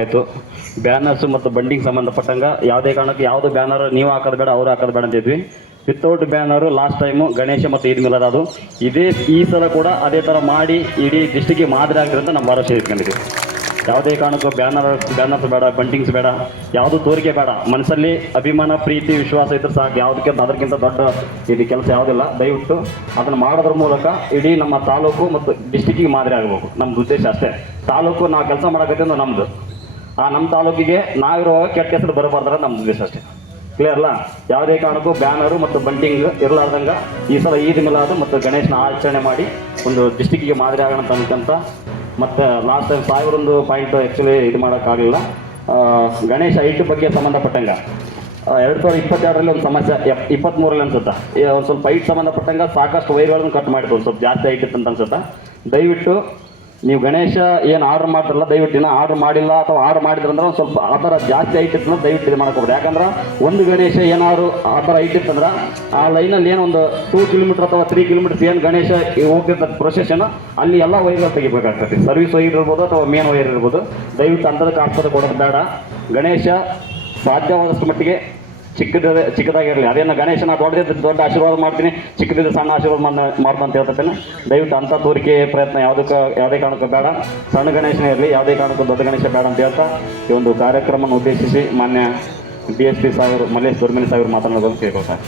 ಆಯಿತು. ಬ್ಯಾನರ್ಸ್ ಮತ್ತು ಬಂಡಿಂಗ್ ಸಂಬಂಧಪಟ್ಟಂಗೆ ಯಾವುದೇ ಕಾರಣಕ್ಕೆ ಯಾವುದು ಬ್ಯಾನರ್ ನೀವು ಹಾಕೋದು ಬೇಡ, ಅವ್ರು ಹಾಕೋದು ಬೇಡ ಅಂತಿದ್ವಿ. Without banner last time Ganesha ಮತ್ತು ಈದ್ ಮಿಲಾದ್ ಅದು ಈ ಸಲ ಕೂಡ ಅದೇ ಥರ ಮಾಡಿ ಇಡೀ ಡಿಸ್ಟಿಕ್ಗೆ ಮಾದರಿ ಆಗಿರೋಂಥ ನಮ್ಮ ಭರವಸೆ ಇಟ್ಕೊಂಡಿದ್ವಿ. ಯಾವುದೇ ಕಾರಣಕ್ಕೂ ಬ್ಯಾನರ್ಸ್ ಬೇಡ, ಬಂಟಿಂಗ್ಸ್ ಬೇಡ, ಯಾವುದು ತೋರಿಕೆ ಬೇಡ. ಮನಸ್ಸಲ್ಲಿ ಅಭಿಮಾನ, ಪ್ರೀತಿ, ವಿಶ್ವಾಸ ಇದ್ರೆ ಸಾಕು. ಅದಕ್ಕಿಂತ ದೊಡ್ಡ ಇದು ಕೆಲಸ ಯಾವುದಿಲ್ಲ. ದಯವಿಟ್ಟು ಅದನ್ನು ಮಾಡೋದ್ರ ಮೂಲಕ ಇಡೀ ನಮ್ಮ ತಾಲೂಕು ಮತ್ತು ಡಿಸ್ಟಿಕ್ಕಿಗೆ ಮಾದರಿ ಆಗಬೇಕು. ನಮ್ಮದು ಉದ್ದೇಶ ಅಷ್ಟೇ. ತಾಲೂಕು ನಾವು ಕೆಲಸ ಮಾಡೋಕತ್ತೆ ಅಂದ್ರೆ ನಮ್ಮದು, ನಮ್ಮ ತಾಲೂಕಿಗೆ ನಾವಿರೋ ಕೆಟ್ಟ ಹೆಸರು ಬರಬಾರ್ದಾರ ನಮ್ಮದು ಉದ್ದೇಶ ಅಷ್ಟೇ. ಕ್ಲಿಯರ್ ಅಲ್ಲ? ಯಾವುದೇ ಕಾರಣಕ್ಕೂ ಬ್ಯಾನರು ಮತ್ತು ಬಂಟಿಂಗ್ ಇರಲಾರ್ದಂಗೆ ಈ ಸಲ ಈದ್ ಮಿಲಾದ್ ಮತ್ತು ಗಣೇಶನ ಆಚರಣೆ ಮಾಡಿ ಒಂದು ಡಿಸ್ಟಿಕ್ಕಿಗೆ ಮಾದರಿ ಆಗೋಣ ಅಂತ. ಮತ್ತು ಲಾಸ್ಟ್ ಟೈಮ್ 1001 ಪಾಯಿಂಟ್ ಆ್ಯಕ್ಚುಲಿ ಇದು ಮಾಡೋಕ್ಕಾಗಲಿಲ್ಲ. ಗಣೇಶ ಹೈಟ್ ಬಗ್ಗೆ ಸಂಬಂಧಪಟ್ಟಂಗೆ 2022ರಲ್ಲಿ ಒಂದು ಸಮಸ್ಯೆ, 23ರಲ್ಲಿ ಅನ್ಸುತ್ತಾ, ಒಂದು ಸ್ವಲ್ಪ ಹೈಟ್ ಸಂಬಂಧಪಟ್ಟಂಗೆ ಸಾಕಷ್ಟು ವೈರ್ಗಳನ್ನು ಕಟ್ ಮಾಡಿದ್ರು. ಒಂದು ಸ್ವಲ್ಪ ಜಾಸ್ತಿ ಹೈಟ್ ಇತ್ತು ಅಂತ ಅನ್ಸುತ್ತಾ. ದಯವಿಟ್ಟು ನೀವು ಗಣೇಶ ಏನು ಆರ್ಡ್ರ್ ಮಾಡ್ತಾರಲ್ಲ, ದಯವಿಟ್ಟು ಇನ್ನೂ ಆರ್ಡ್ರ್ ಮಾಡಿಲ್ಲ ಅಥವಾ ಆರ್ಡ್ರ್ ಮಾಡಿದ್ರಂದ್ರೆ ಒಂದು ಸ್ವಲ್ಪ ಆ ಥರ ಜಾಸ್ತಿ ಹೈಟ್ ಇತ್ತು ದಯವಿಟ್ಟು ಇದು ಮಾಡ್ಕೊಬೇಡಿ. ಯಾಕಂದ್ರೆ ಒಂದು ಗಣೇಶ ಏನಾದ್ರು ಆ ಥರ ಹೈಟ್ ಇತ್ತಂದ್ರೆ ಆ ಲೈನಲ್ಲಿ ಏನು ಒಂದು 2 ಕಿಲೋಮೀಟರ್ ಅಥವಾ 3 ಕಿಲೋಮೀಟರ್ಸ್ ಏನು ಗಣೇಶ ಹೋಗ್ತಿರ್ತದೆ ಪ್ರೊಸೆಷನ್, ಅಲ್ಲಿ ಎಲ್ಲ ವೈರ್ಗಳು ತೆಗಿಬೇಕಾಗ್ತದೆ. ಸರ್ವಿಸ್ ವೈರ್ ಇರ್ಬೋದು ಅಥವಾ ಮೇನ್ ವೈರ್ ಇರ್ಬೋದು. ದಯವಿಟ್ಟು ಅಂಥದಕ್ಕೆ ಆಸ್ಪದ ಕೊಡೋದು ಬೇಡ. ಗಣೇಶ ಸಾಧ್ಯವಾದಷ್ಟು ಮಟ್ಟಿಗೆ ಚಿಕ್ಕದಾಗಿರಲಿ. ಅದೇನು ಗಣೇಶನ ದೊಡ್ಡ ಆಶೀರ್ವಾದ ಮಾಡ್ತೀನಿ, ಚಿಕ್ಕದಿದ್ದು ಸಣ್ಣ ಆಶೀರ್ವಾದ ಮಾಡ್ತಾ ಅಂತ ಹೇಳ್ತೇನೆ. ದಯವಿಟ್ಟು ಅಂಥ ತೋರಿಕೆ ಪ್ರಯತ್ನ ಯಾವುದೇ ಕಾರಣಕ್ಕೂ ಬೇಡ. ಸಣ್ಣ ಗಣೇಶನೇ ಇರಲಿ, ಯಾವುದೇ ಕಾರಣಕ್ಕೂ ದೊಡ್ಡ ಗಣೇಶ ಬೇಡ ಅಂತ ಹೇಳ್ತಾ ಈ ಒಂದು ಕಾರ್ಯಕ್ರಮವನ್ನು ಉದ್ದೇಶಿಸಿ ಮಾನ್ಯ DSP ಸಾಹೇಬರು, ಮಲ್ಲೇಶ್ ದೊಡ್ಮನಿ ಸಾಹೇಬರು ಮಾತನಾಡೋದನ್ನು ಕೇಳ್ಕೊಳ್ತಾರೆ.